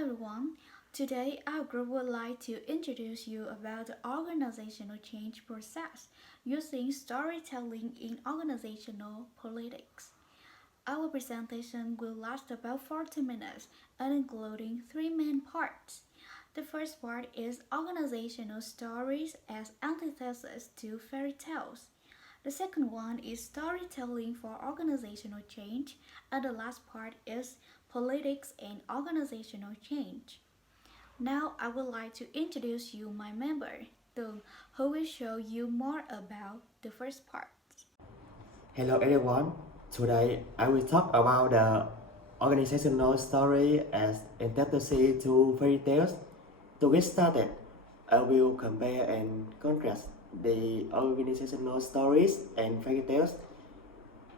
everyone. Today our group would like to introduce you about the organizational change process using storytelling in organizational politics. Our presentation will last about 40 minutes and including three main parts. The first part is organizational stories as antithesis to fairy tales. The second one is storytelling for organizational change, and the last part is politics and organizational change. Now I would like to introduce you my member, Tường, who will show you more about the first part. Hello everyone. Today I will talk about the organizational story as antithesis to fairy tales. To get started, I will compare and contrast the organizational stories and fairy tales.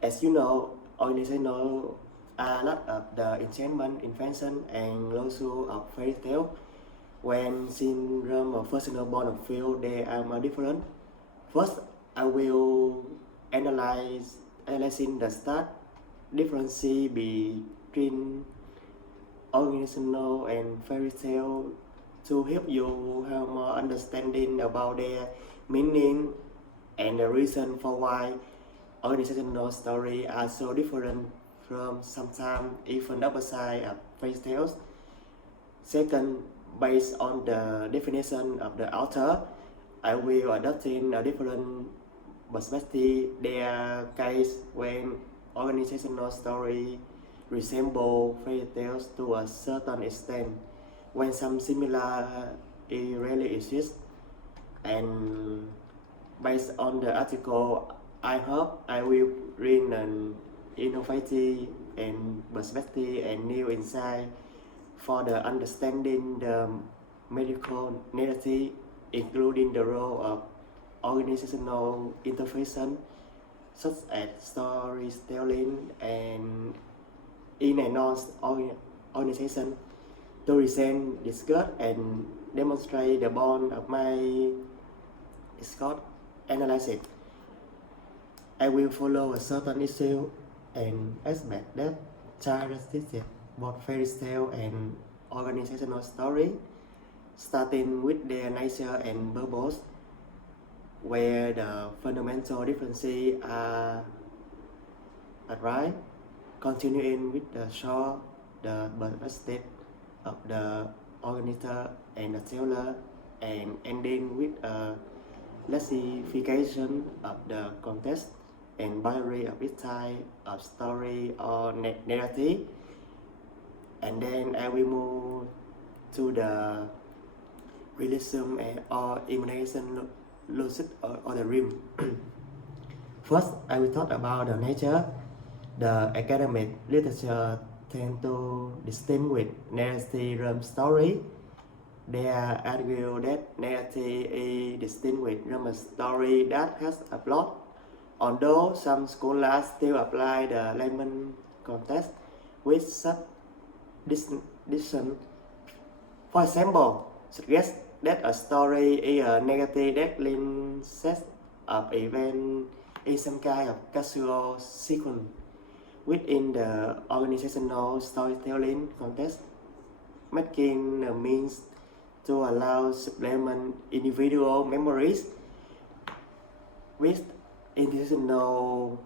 As you know, organizational are a lot of the enchantment, invention, and lawsuit of fairy tale. When seen from a personal point of view, they are more different. First, I will analyzing the start difference between organizational and fairy tale to help you have more understanding about their meaning and the reason for why organizational stories are so different from sometimes even opposite of fairy tales. Second, based on the definition of the author, I will adopting a different perspective. Their case when organizational story resemble fairy tales to a certain extent, when some similar really exist. And based on the article, I hope I will bring an innovative and perspective and new insight for the understanding the medical narrative, including the role of organizational intervention such as storytelling and in a non-organization to present, discuss, and demonstrate the bond of my discourse analysis. I will follow a certain issue and aspect that characteristics both fairy tale and organizational story, starting with their nature and purpose, where the fundamental differences are right, continuing with the show, the perspective of the organizer and the teller, and ending with a classification of the context and boundary of each type of story or narrative. And then I will move to the realism or imagination logic or the rim. First, I will talk about the nature. The academic literature tend to distinguish narrative from story. They argue that narrative is distinguished from a story that has a plot, although some scholars still apply the layman context with such distinction. For example, suggest that a story is a negative that links set of event in some kind of casual sequence within the organizational storytelling context, making a means to allow supplement individual memories with institutional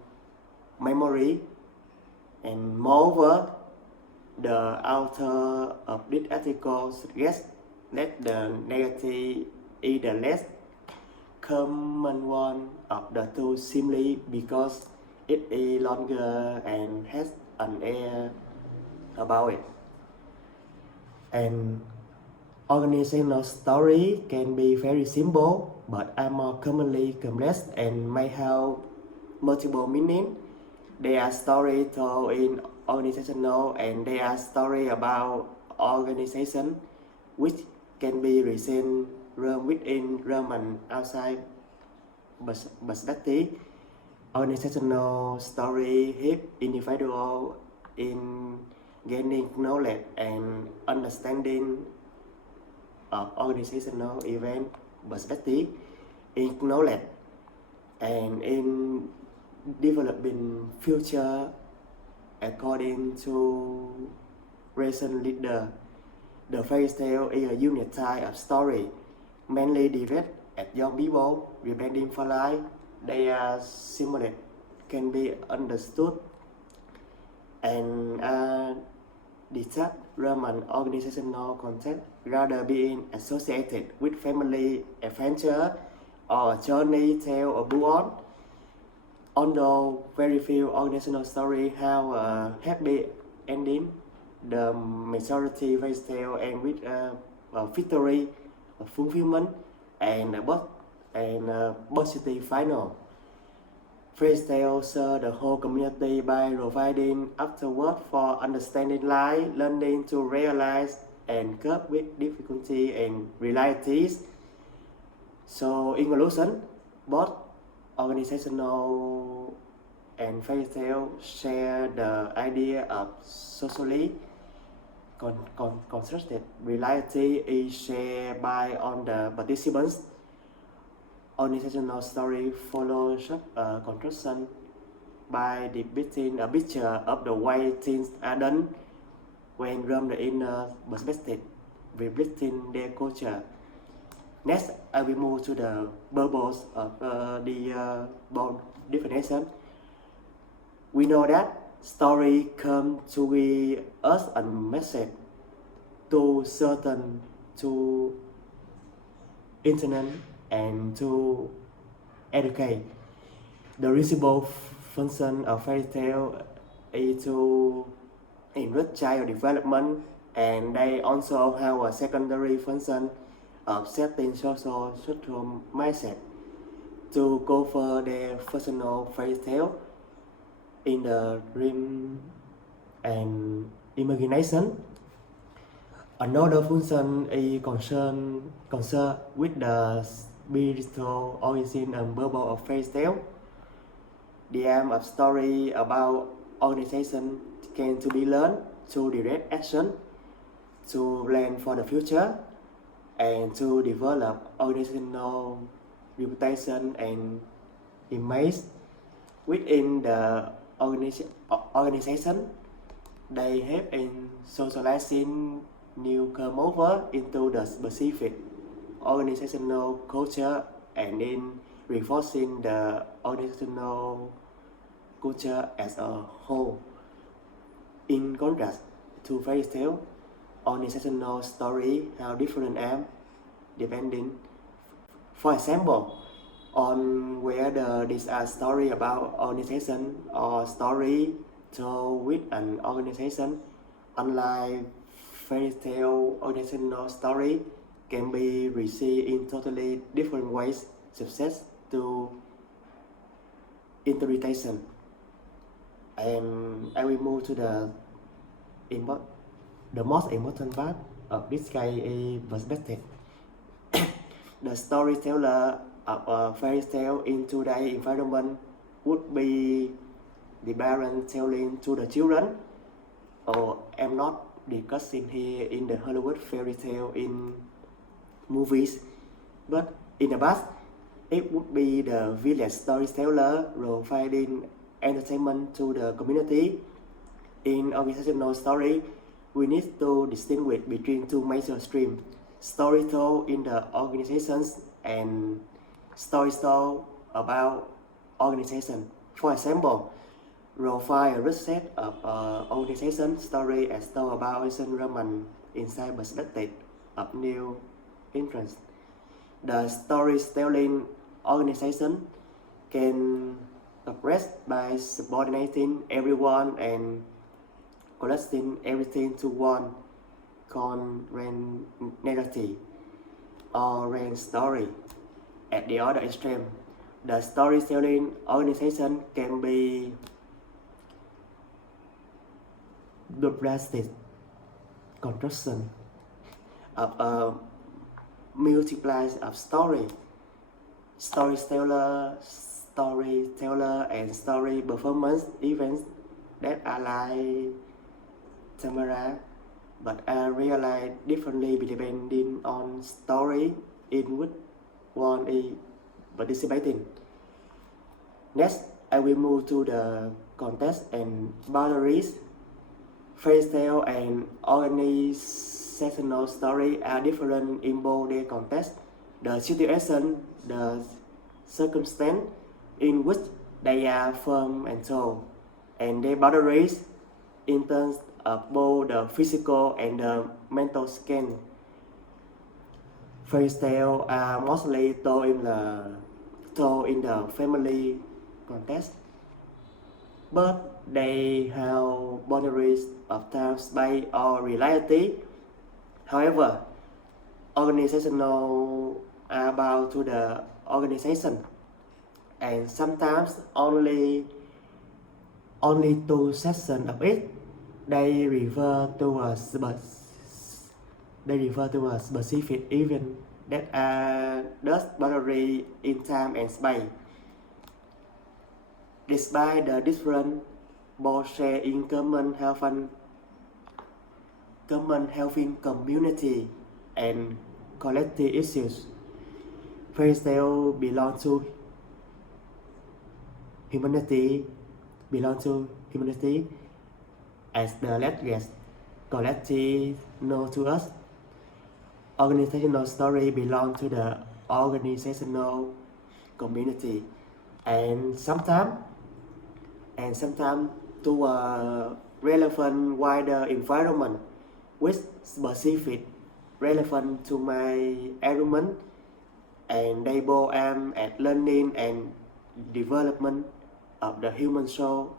memory. And moreover, the author of this article suggests that the negative is the less common one of the two simply because it is longer and has an air about it. And organizational story can be very simple but are more commonly complex and may have multiple meanings. They are stories told in organizational and they are stories about organization which can be reasoned from within from and outside perspective. Organizational story help individual in gaining knowledge and understanding of organizational event perspective, in knowledge and in developing future according to recent leader. The fairy tale is a unique type of story, mainly directed at young people, representing for life. They are simulated, can be understood, and are detached from an organizational context, rather being associated with family adventure or a journey tale of on. Although very few organizational stories have a happy ending, the majority fairy tale end with a victory, a fulfillment, and a positive final. Fairy tales serve the whole community by providing afterward for understanding life, learning to realize and cope with difficulty and realities. So in conclusion, both organizational and fairy tale share the idea of socially constructed reality is shared by all the participants. Organizational story follows a construction by depicting a picture of the way things are done when from the inner perspective, reflecting their culture. Next, I will move to the purpose of the bold definition. We know that story come to give us a message to certain, to interact and to educate. The principal function of fairy tale is to enrich child development, and they also have a secondary function of setting social mindset to go for their personal fairy tale in the dream and imagination. Another function is concerned with the spiritual origin and purpose of fairy tale. The aim of story about organization can to be learned to direct action, to plan for the future, and to develop organizational reputation and image within the organization. They help in socializing newcomer into the specific organizational culture and in reinforcing the organizational culture as a whole. In contrast to fairy tale, organizational story have different aims depending, for example, on whether these are story about organization or story told with an organization. Unlike fairy tale, organizational story can be received in totally different ways, subject to interpretation. And I will move to the most important part of this guy is perspective. The storyteller of a fairy tale in today's environment would be the parent telling to the children. Or I'm not discussing here in the Hollywood fairy tale in movies, but in the past it would be the village storyteller providing entertainment to the community. In organizational story, we need to distinguish between two major streams: story told in the organizations and story told about organization. For example, profile a reset of organization story as told about organization Roman inside perspective of new interest. The storytelling organization can progress by subordinating everyone and collecting everything to one narrative or grand story. At the other extreme, the storytelling organization can be the drastic construction of a multiply of storyteller, and story performance events that are like Tamara, but are realized differently depending on story in which one is participating. Next, I will move to the context and boundaries. Fairy tale and organizational organizational stories are different in both their context, the situation, the circumstance in which they are formed and told, and their boundaries in terms of both the physical and the mental skin. Fairy tales are mostly told in the family context, but they have boundaries of time, space, or reality. However, organizational are bound to the organization, and sometimes only two sections of it. They refer to a specific event that are thus boundary in time and space. Despite the different, both share in common helping community and collective issues. Fairy tales belong to humanity as the largest collective known to us. Organizational story belong to the organizational community and sometimes to a relevant wider environment with specific relevant to my environment, and they both aim at learning and development of the human soul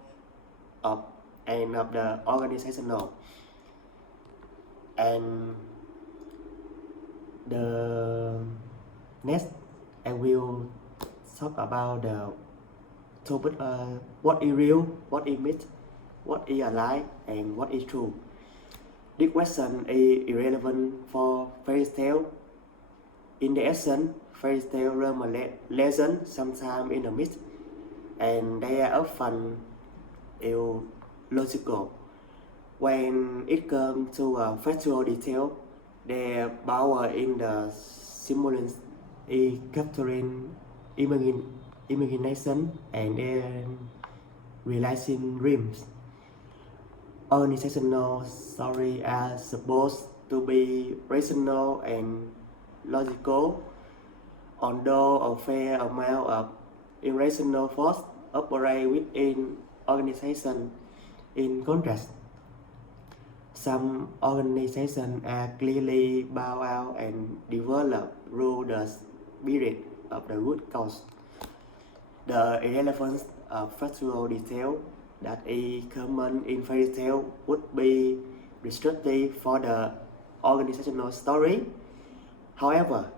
and of the organizational. And the next I will talk about the topic what is real, what is myth, what is a lie, and what is true. This question is irrelevant for fairy tale. In the essence, fairy tale run a legend, sometimes in a myth, and they are often illogical. When it comes to factual detail, their power in the simulation is capturing imagination and then realizing dreams. Organizational stories are supposed to be rational and logical, although a fair amount of irrational force operate within organization. In contrast, some organizations are clearly bow out and develop through the spirit of the good cause. The irrelevance of factual detail that is common in fairy tale would be restrictive for the organizational story. However,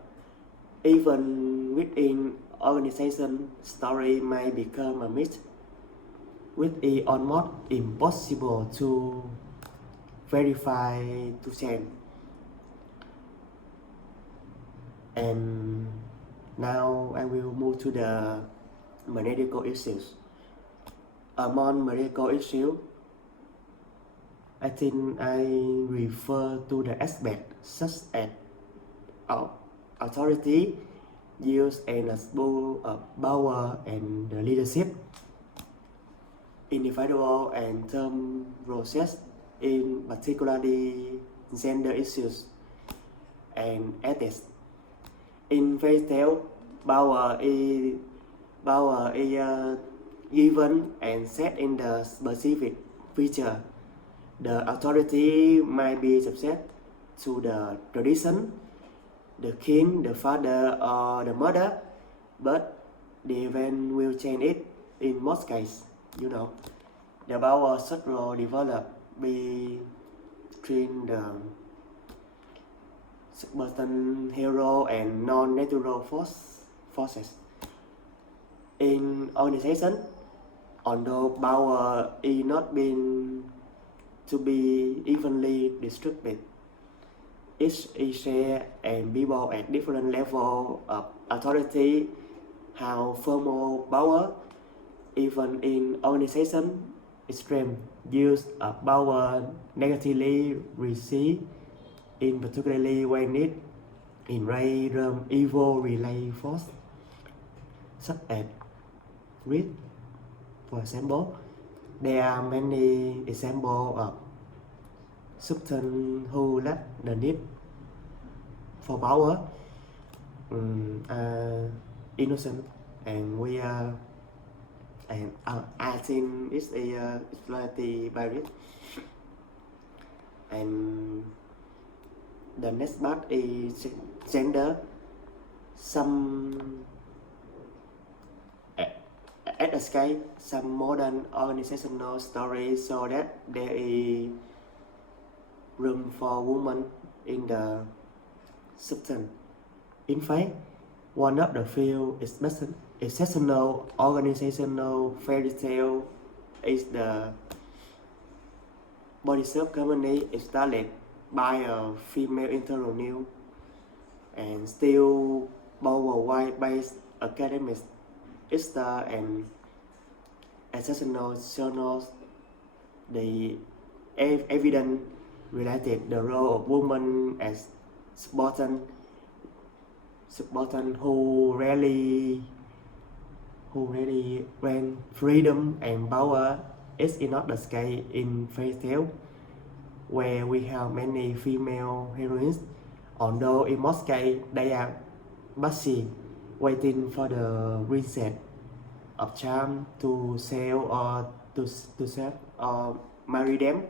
even within organization, story may become a myth, which is almost impossible to verify to change. And now I will move to the medical issues. Among medical issues, I think I refer to the aspect such as authority, use and abuse of power and the leadership, individual and term process, in particularly gender issues and ethics. In fairy tale, power is given and set in the specific feature. The authority might be subject to the tradition, the king, the father, or the mother, but the event will change it in most cases. The power structure develop between the superhero and non-natural forces. In organization, although power is not been to be evenly distributed, each is shared and people at different levels of authority have formal power. Even in organization, extreme use of power negatively received, in particularly when it enrage evil relay force, such as greed. For example, there are many examples of substance who lack the need for power are innocent, and we are and I think it's a exploitative by it. And the next part is gender. Some at a scale, some modern organizational stories show that there is room for women in the substance. In fact, one of the few exceptional organizational fairy tale is the Bodyserve company established by a female entrepreneur and still worldwide based academic star and exceptional journals. The evidence related the role of women as Spartan who really when freedom and power is not the scale in fairy tale, where we have many female heroines, although in most cases they are busy waiting for the reset of charm to sell or to sell or marry them.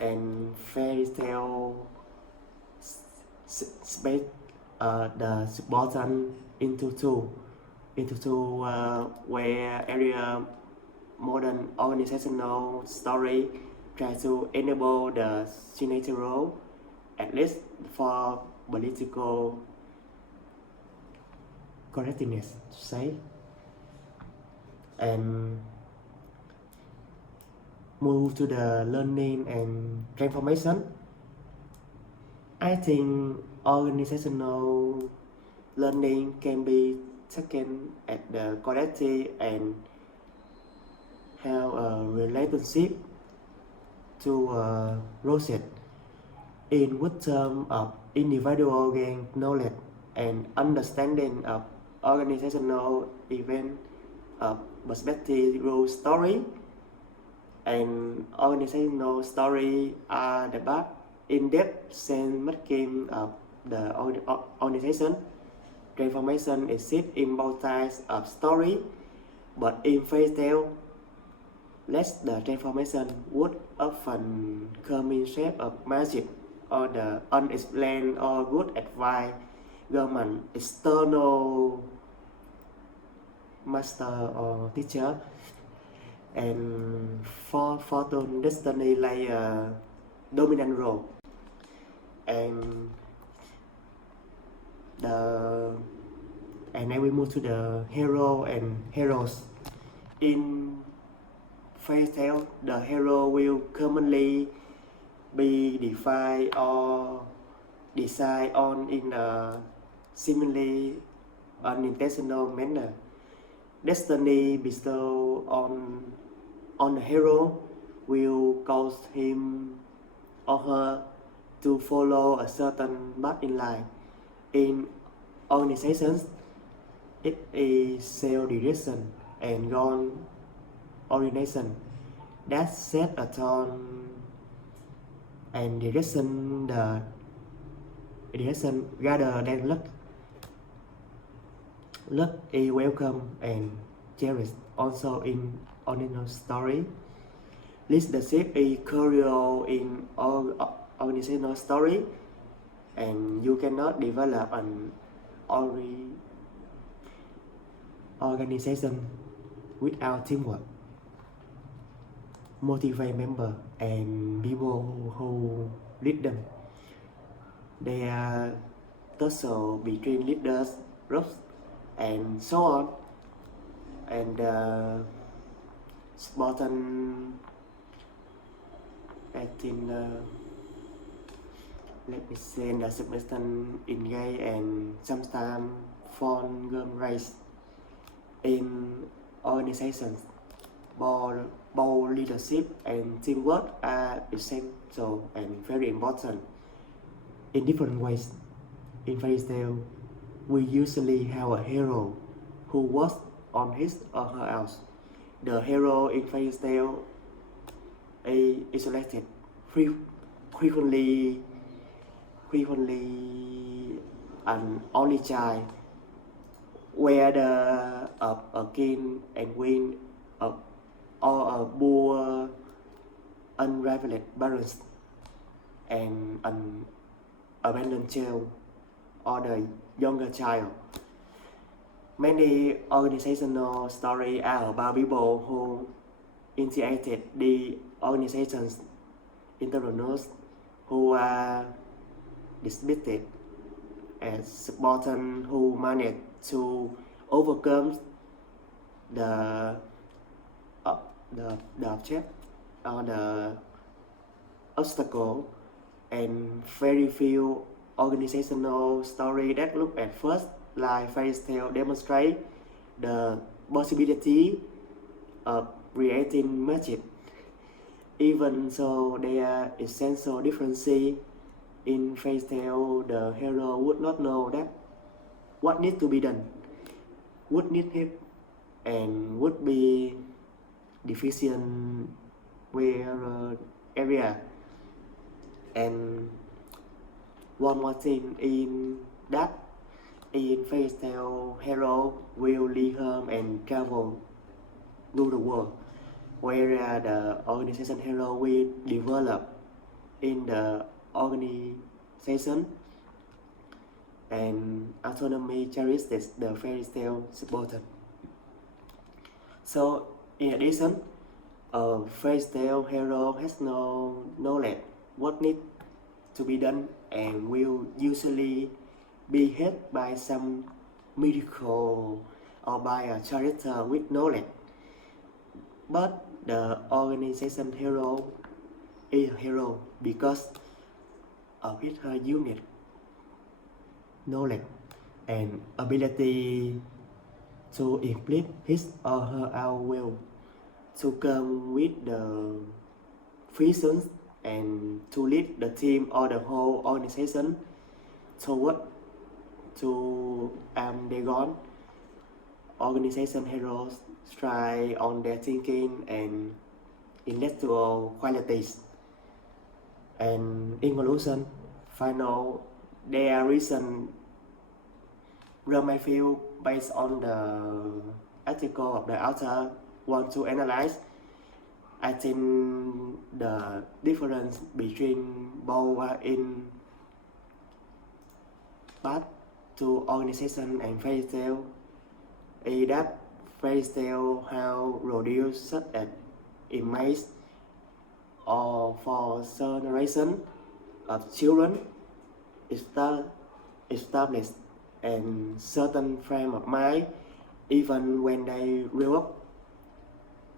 And fairy tale space the Spartan into two where area modern organizational story try to enable the senatorial, at least for political correctness say. And move to the learning and transformation. I think organizational learning can be taken at the quality and have a relationship to a process in which term of individual gain knowledge and understanding of organizational event of perspective through story. And organizational story are the back in-depth sense making of the organization. Transformation exists in both types of story, but in fairy tale, less the transformation would often come in shape of magic or the unexplained or good advice, government, external master or teacher, and for fortune destiny play a dominant role. And then we move to the hero and heroes. In fairy tale, the hero will commonly be defined or decided on in a seemingly unintentional manner. Destiny bestowed on the hero will cause him or her to follow a certain path in life. In organizations, it is self-direction and goal orientation that set a tone and direction rather than luck. Luck is welcome and cherished also in original story. Leadership is crucial in organizational story, and you cannot develop an organization without teamwork. Motivate members and people who lead them. There are tussle between leaders, groups, and so on. And Spartan, I think, let me say, the Spartan engage and sometimes form game race in organizations. Both leadership and teamwork are essential and very important in different ways. In fairy tale, we usually have a hero who works on his or her house. The hero in fairy tale is isolated frequently an only child, where the a king and queen of or a poor unrivaled parents and an abandoned child or the younger child. Many organizational stories are about people who initiated the organization's entrepreneurs who are disbanded and Spartan who managed to overcome the object or the obstacle, and very few organizational stories that look at first like fairy tale demonstrate the possibility of creating magic. Even so, there are essential differences. In fairy tale, the hero would not know that what needs to be done, would need help, and would be deficient where area. And one more thing in that, in fairy tale, hero will leave home and travel to the world, where the organization hero will develop in the organization and autonomy characteristics the fairy tale supported. So, in addition, a fairy tale hero has no knowledge what needs to be done and will usually be helped by some miracle or by a character with knowledge. But the organization hero is a hero because of his her unique knowledge and ability to implement his or her own will to come with the visions and to lead the team or the whole organization toward to their goal. Organization heroes strive on their thinking and intellectual qualities. And in conclusion, final their reason Rome feel based on the article of the author want to analyze. I think the difference between both are in path to organization and fairy tale is that fairy tale how produce such an image or for generation of children established and certain frame of mind even when they grow up.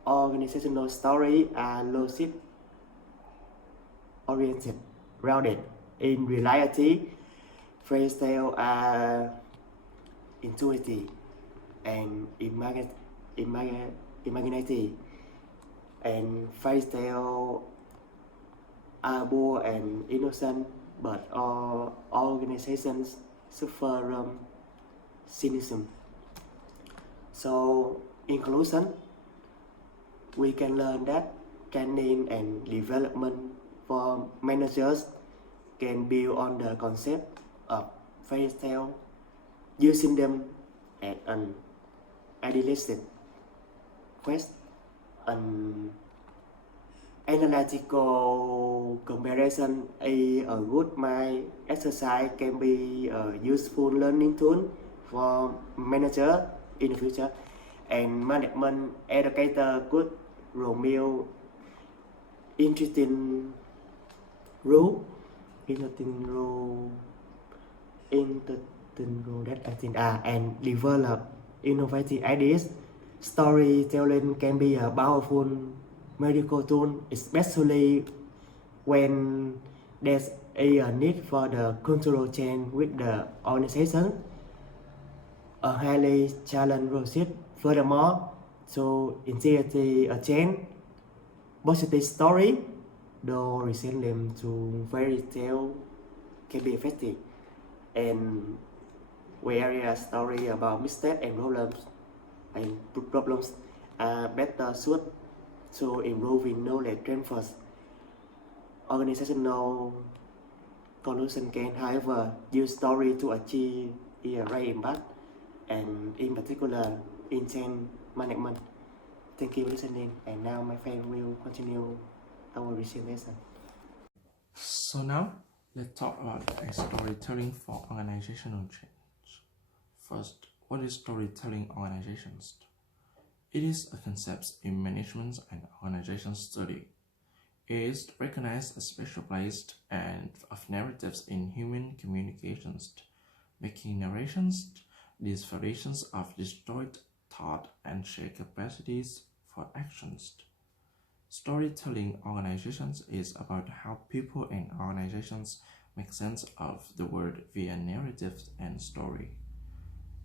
Organizational stories are logic oriented, grounded in reality. Fairy tales are intuitive and imaginative, and fairy tales are pure and innocent, but all organizations suffer from cynicism. So, in conclusion, we can learn that training and development for managers can build on the concept of fairy tale, using them as an idealistic quest. An analytical comparison is a good mind exercise can be a useful learning tool for manager in the future, and management educator could Romeo interesting role that I think and develop innovative ideas. Storytelling can be a powerful medical tool, especially when there's a need for the cultural change with the organization. A highly challenging process. Furthermore, to initiate a change, positive story, though resembling to fairy tale, can be effective, and where a story about mistakes and problems are better suited to improving knowledge transfers. Organizational solution can, however, use story to achieve a right impact, and in particular, intent management. Thank you for listening, and now my friend will continue our presentation. So now, let's talk about storytelling for organizational change. First, what is storytelling organizations? It is a concept in management and organization study. It is recognized a special place and of narratives in human communications, making narrations these foundations of destroyed thought and shared capacities for actions. Storytelling organizations is about how people and organizations make sense of the world via narratives and story.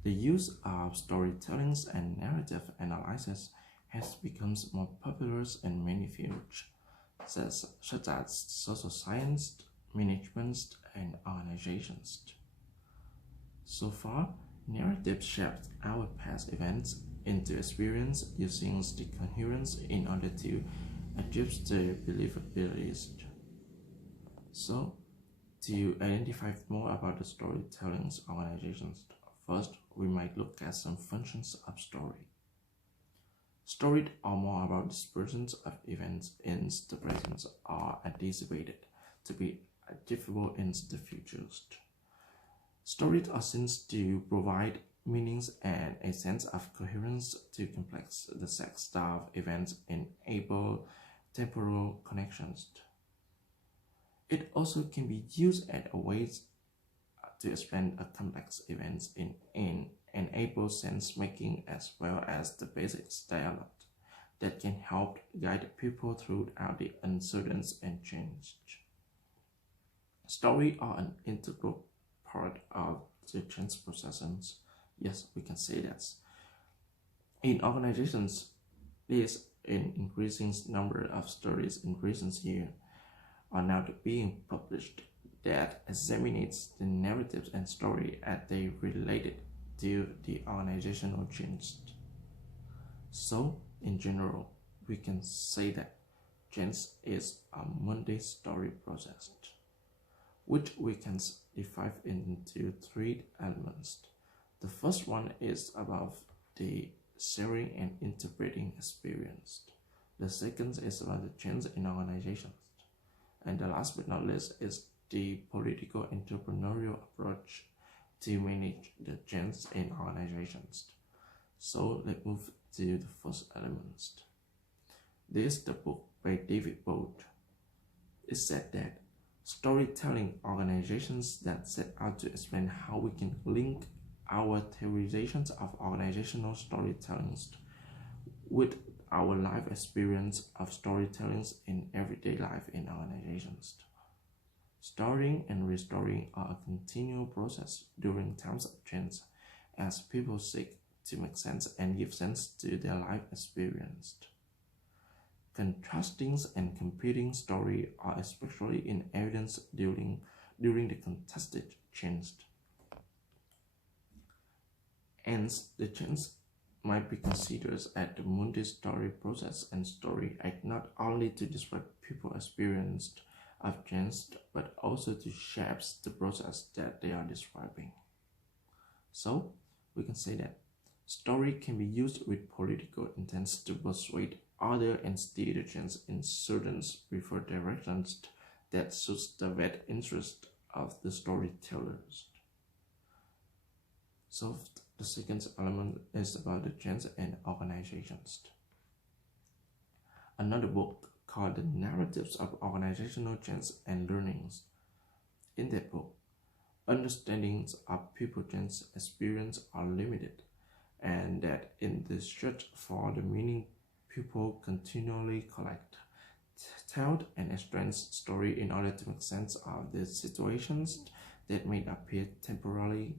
The use of storytelling and narrative analysis has become more popular in many fields, such as social science, management, and organizations. So far, narrative shaped our past events into experience using the coherence in order to achieve the believability. So, to identify more about the storytelling organizations, first we might look at some functions of story. Stories are more about dispersions of events in the present are anticipated to be achievable in the future. Stories are seen to provide meanings and a sense of coherence to complex the sex of events enable temporal connections. It also can be used as a way to explain a complex events in enable sense making as well as the basic dialogue that can help guide people throughout the uncertainty and change. Stories are an integral part of the change processes. Yes, we can say that. In organizations, there's an increasing number of stories in recent years are now being published that examines the narratives and story as they related to the organizational change. So, in general, we can say that change is a multi-story process, which we can divide into three elements. The first one is about the sharing and interpreting experience. The second is about the change in organizations. And the last but not least is the political entrepreneurial approach to manage the change in organizations. So let's move to the first element. This is the book by David Bolt. It said that storytelling organizations that set out to explain how we can link our theorizations of organizational storytelling with our life experience of storytelling in everyday life in organizations. Storing and restoring are a continual process during times of change as people seek to make sense and give sense to their life experience. Contrasting and competing stories are especially in evidence during the contested change. Hence, the change might be considered as the multi-story process, and story act not only to describe people's experience of change, but also to shape the process that they are describing. So, we can say that story can be used with political intent to persuade others and steer the change in certain preferred directions that suits the best interest of the storytellers. So, the second element is about the change and organizations. Another book called The Narratives of Organizational Change and Learnings. In that book, understandings of people change experience are limited, and that in the search for the meaning, people continually collect, tell, and explain story in order to make sense of the situations that may appear temporarily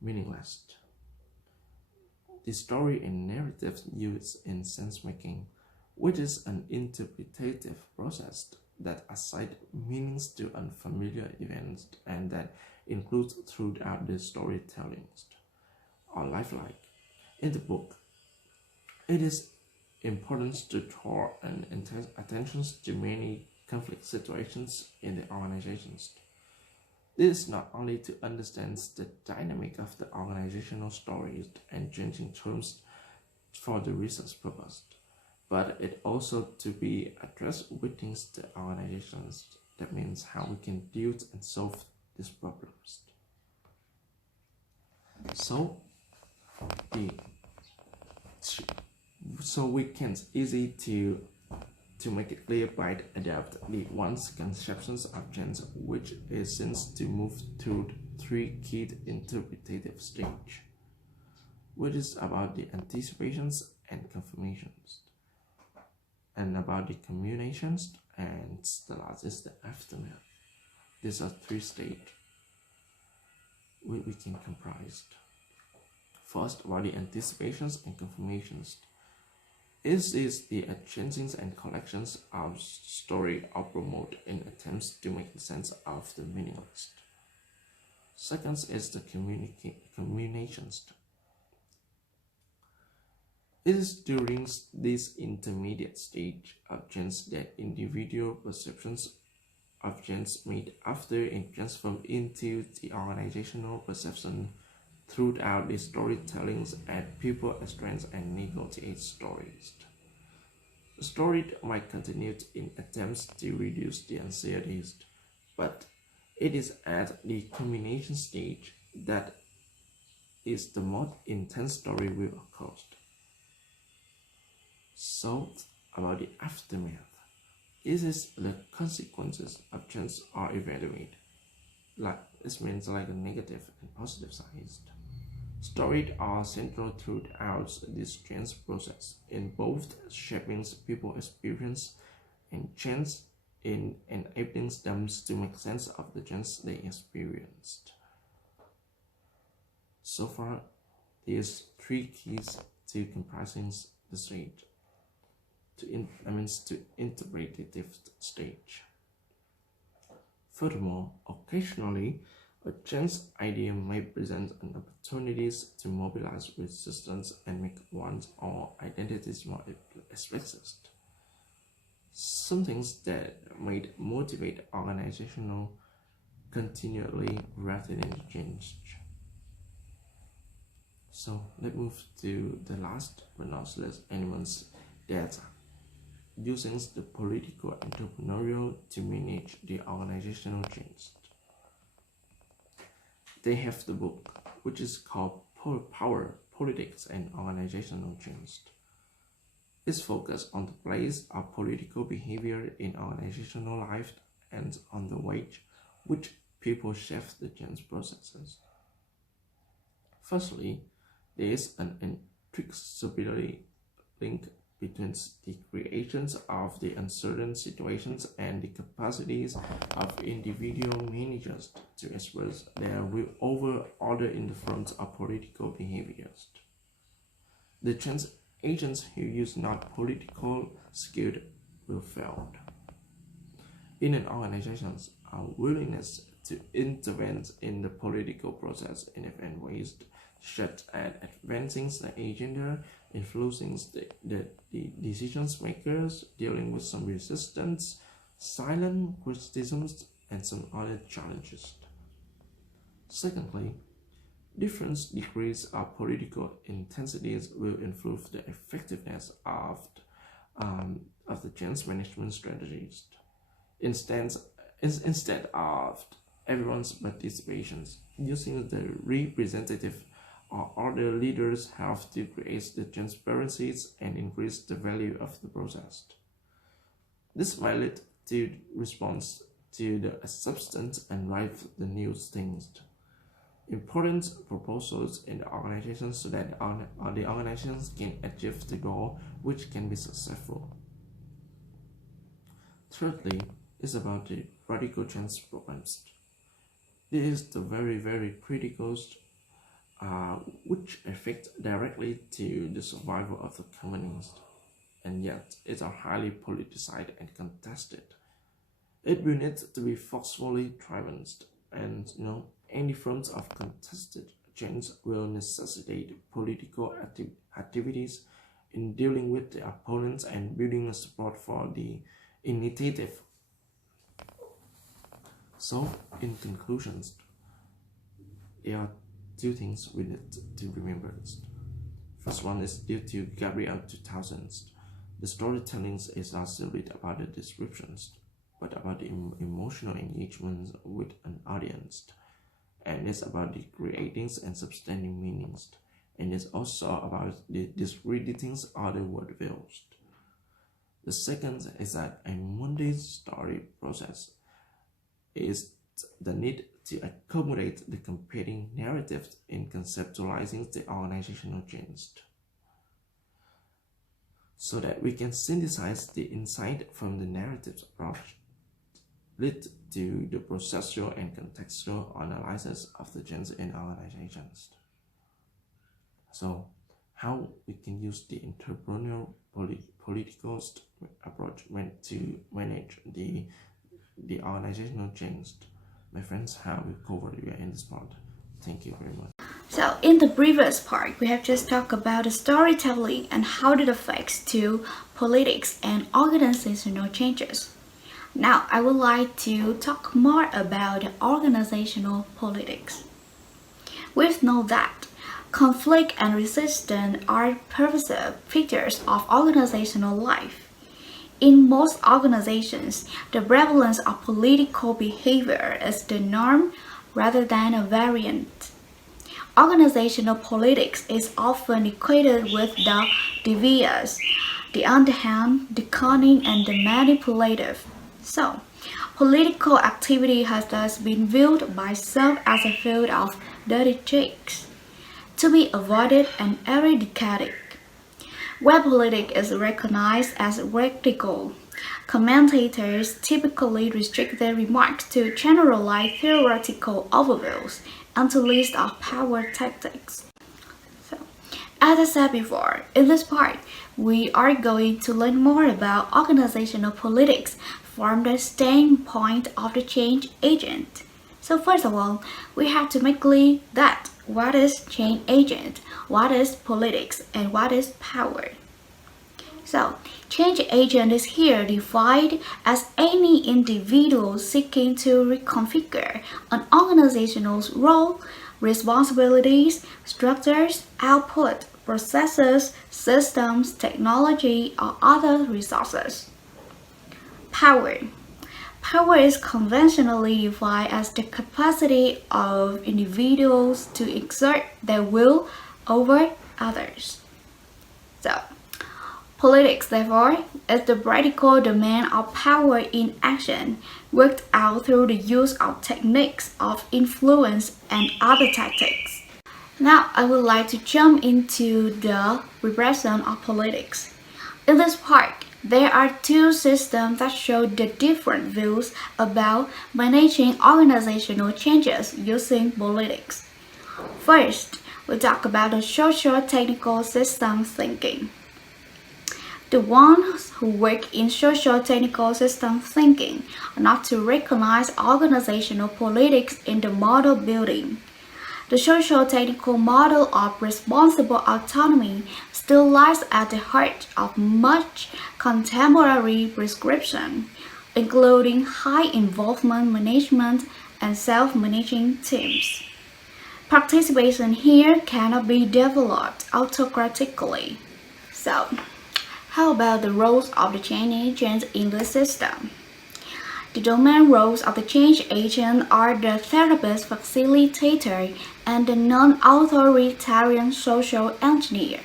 meaningless. The story and narrative used in sense making, which is an interpretative process that assigns meanings to unfamiliar events and that includes throughout the storytelling, are lifelike. In the book, it is important to draw an attention to many conflict situations in the organizations. This is not only to understand the dynamic of the organizational stories and changing terms for the research purpose, but it also to be addressed within the organizations. That means how we can deal and solve these problems. So we can easy to make it clear by adapt the one's conceptions of change, which is since to move through three key interpretative stage, which is about the anticipations and confirmations, and about the communications, and the last is the aftermath. These are three stages we can comprise. First, about the anticipations and confirmations. This is the changings and collections of story or promote in attempts to make sense of the meaningless. Second is the communications. It is during this intermediate stage of change that individual perceptions of change made after it transformed into the organizational perception throughout the storytellings and people exchange and negotiate stories. The story might continue in attempts to reduce the anxieties, but it is at the culmination stage that is the most intense story will occur. So, about the aftermath. This is the consequences of change are evaluated. This means like a negative and positive sides. Stories are central throughout this change process in both shaping people's experience and change in enabling them to make sense of the change they experienced. So far, there's three keys to comprising the stage. To interpretative stage. Furthermore, occasionally, a change idea may present an opportunities to mobilize resistance and make one's own identities more explicit. Some things that might motivate organizational continually rather than change. So let's move to the last but not least elements that using the political entrepreneurial to manage the organizational change. They have the book, which is called Power, Politics, and Organizational Change. It's focused on the place of political behavior in organizational life and on the way which people shape the change processes. Firstly, there is an intricate link between the creations of the uncertain situations and the capacities of individual managers to express their will over order in the front of political behaviors. The change agents who use not political skilled will fail. In an organization, our willingness to intervene in the political process in different ways, such as advancing the agenda, influencing the decision makers, dealing with some resistance, silent criticisms, and some other challenges. Secondly, different degrees of political intensities will influence the effectiveness of the change management strategies. Instead of everyone's participation, using the representative or other leaders have to create the transparencies and increase the value of the process. This might lead to response to the substance and drive the new things. Important proposals in the organization so that the organizations can achieve the goal which can be successful. Thirdly, is about the radical change programs. This is the very, very critical which affect directly to the survival of the communist, and yet it's highly politicized and contested. It will need to be forcefully driven, and any forms of contested change will necessitate political activities in dealing with the opponents and building a support for the initiative So, in conclusions, there are two things we need to remember. First one is due to Gabriel 2000. The storytelling is not simply about the descriptions, but about the emotional engagement with an audience. And it's about the creating and sustaining meanings. And it's also about the discrediting other worldviews. The second is that a mundane story process is the need to accommodate the competing narratives in conceptualizing the organizational change, so that we can synthesize the insight from the narrative approach, lead to the processual and contextual analysis of the change in organizations. So, how we can use the entrepreneurial political approach to manage the organizational change. My friends, how we covered it in this part. Thank you very much. So in the previous part, we have just talked about the storytelling and how it affects to politics and organizational changes. Now I would like to talk more about organizational politics. We know that conflict and resistance are pervasive features of organizational life. In most organizations, the prevalence of political behavior is the norm rather than a variant. Organizational politics is often equated with the devious, the underhand, the cunning, and the manipulative. So, political activity has thus been viewed by some as a field of dirty tricks, to be avoided and eradicated. Where politics is recognized as radical, commentators typically restrict their remarks to generalize theoretical overviews and to list of power tactics. So, as I said before, in this part, we are going to learn more about organizational politics from the standpoint of the change agent. So first of all, we have to make clear that what is change agent, what is politics, and what is power. So, change agent is here defined as any individual seeking to reconfigure an organization's role, responsibilities, structures, output, processes, systems, technology, or other resources. Power. Power is conventionally defined as the capacity of individuals to exert their will over others. So, politics, therefore, is the practical domain of power in action, worked out through the use of techniques of influence and other tactics. Now, I would like to jump into the repression of politics. In this part, there are two systems that show the different views about managing organizational changes using politics. First, we talk about the social-technical system thinking. The ones who work in social-technical system thinking are not to recognize organizational politics in the model building. The social-technical model of responsible autonomy still lies at the heart of much contemporary prescription, including high-involvement management and self-managing teams. Participation here cannot be developed autocratically. So, how about the roles of the change agent in the system? The domain roles of the change agent are the therapist facilitator and the non-authoritarian social engineer.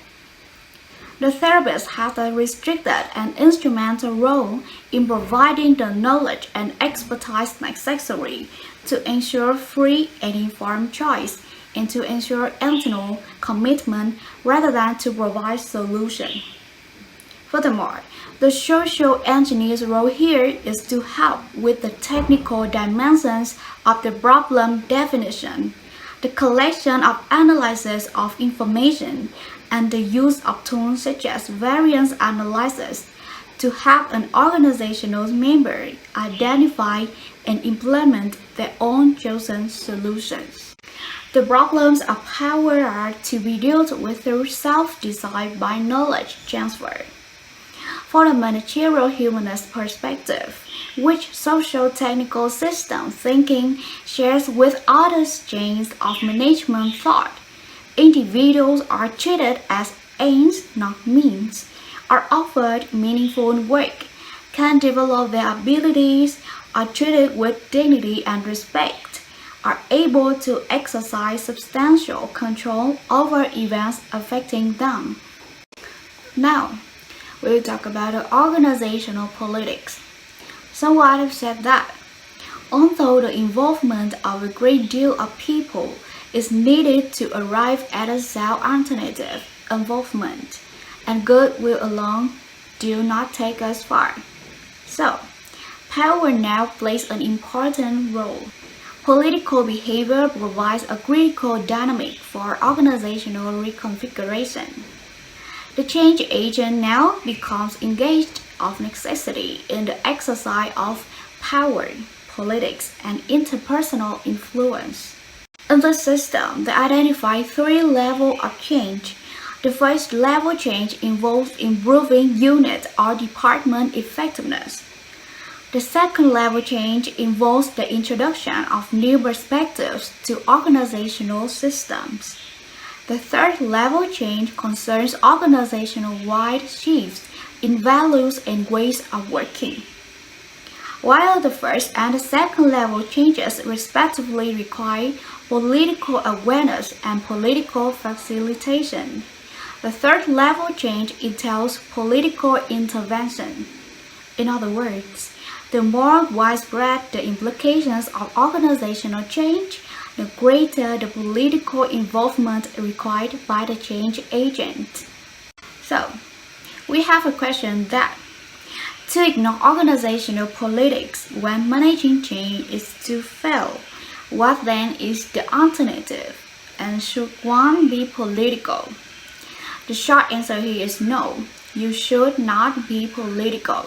The therapist has a restricted and instrumental role in providing the knowledge and expertise necessary to ensure free and informed choice and to ensure internal commitment rather than to provide solutions. Furthermore, the social engineer's role here is to help with the technical dimensions of the problem definition, the collection of analysis of information, and the use of tools such as variance analysis to help an organizational member identify and implement their own chosen solutions. The problems of power are to be dealt with through self-design by knowledge transfer. for the managerial humanist perspective, which social technical system thinking shares with other chains of management thought. Individuals are treated as ends, not means, are offered meaningful work, can develop their abilities, are treated with dignity and respect, are able to exercise substantial control over events affecting them. Now, we'll talk about the organizational politics. Someone have said that although the involvement of a great deal of people is needed to arrive at a self-alternative involvement, and goodwill alone do not take us far. So, power now plays an important role. Political behavior provides a critical dynamic for organizational reconfiguration. The change agent now becomes engaged of necessity in the exercise of power, politics, and interpersonal influence. In this system, they identify three levels of change. The first level change involves improving unit or department effectiveness. The second level change involves the introduction of new perspectives to organizational systems. The third level change concerns organizational-wide shifts in values and ways of working. While the first and the second level changes respectively require political awareness and political facilitation, the third level change entails political intervention. In other words, the more widespread the implications of organizational change, the greater the political involvement required by the change agent. So, we have a question that to ignore organizational politics when managing change is to fail. What then is the alternative? And should one be political? The short answer here is no, you should not be political.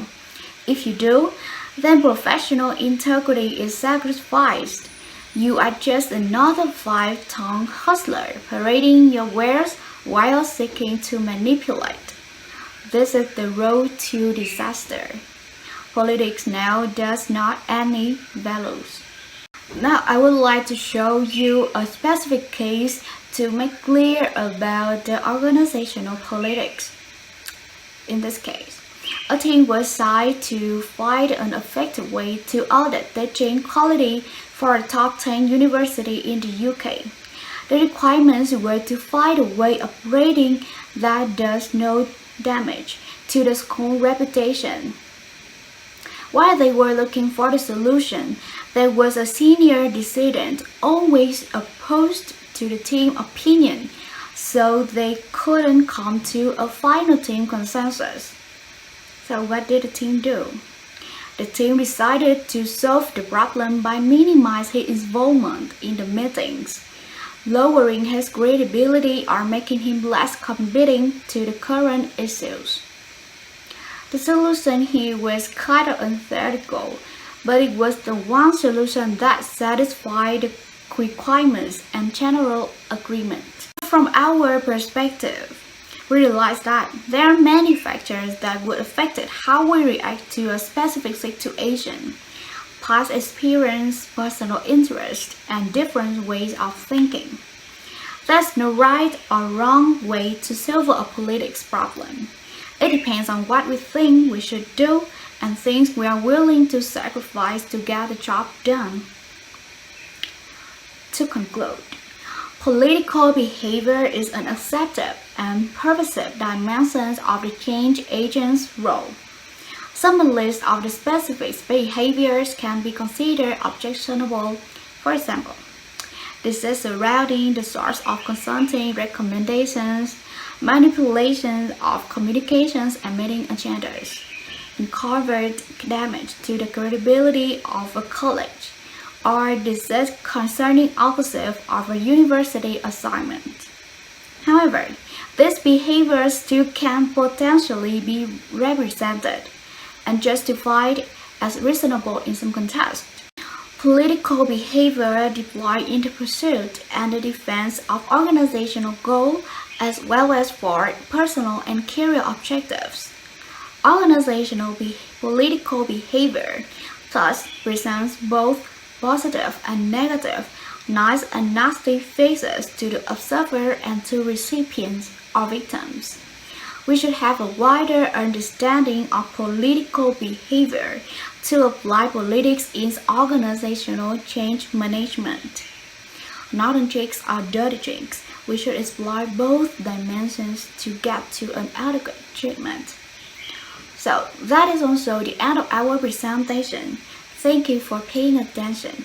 If you do, then professional integrity is sacrificed. You are just another five-tongue hustler parading your wares while seeking to manipulate. This is the road to disaster. Politics now does not any values. Now I would like to show you a specific case to make clear about the organizational politics. In this case, a team was assigned to find an effective way to audit the teaching quality for a top 10 university in the UK. The requirements were to find a way of rating that does no damage to the school reputation. While they were looking for the solution, there was a senior dissident always opposed to the team opinion, so they couldn't come to a final team consensus. So what did the team do? The team decided to solve the problem by minimizing his involvement in the meetings, lowering his credibility or making him less committing to the current issues. The solution here was kind of unethical, but it was the one solution that satisfied the requirements and general agreement. From our perspective, we realize that there are many factors that would affect how we react to a specific situation: past experience, personal interest, and different ways of thinking. There's no right or wrong way to solve a politics problem. It depends on what we think we should do and things we are willing to sacrifice to get the job done. To conclude, political behavior is an accepted and pervasive dimension of the change agent's role. Some list of the specific behaviors can be considered objectionable. For example, this is surrounding the source of consulting recommendations, manipulation of communications and meeting agendas, and covert damage to the credibility of a college, or disease concerning authorship of a university assignment. However, these behaviors still can potentially be represented and justified as reasonable in some contexts. Political behavior deployed in the pursuit and the defense of organizational goals as well as for personal and career objectives. organizational political behavior, thus presents both positive and negative, nice and nasty faces to the observer and to recipients or victims. We should have a wider understanding of political behavior to apply politics in organizational change management. Not on tricks or dirty tricks, we should explore both dimensions to get to an adequate treatment. So that is also the end of our presentation. Thank you for paying attention.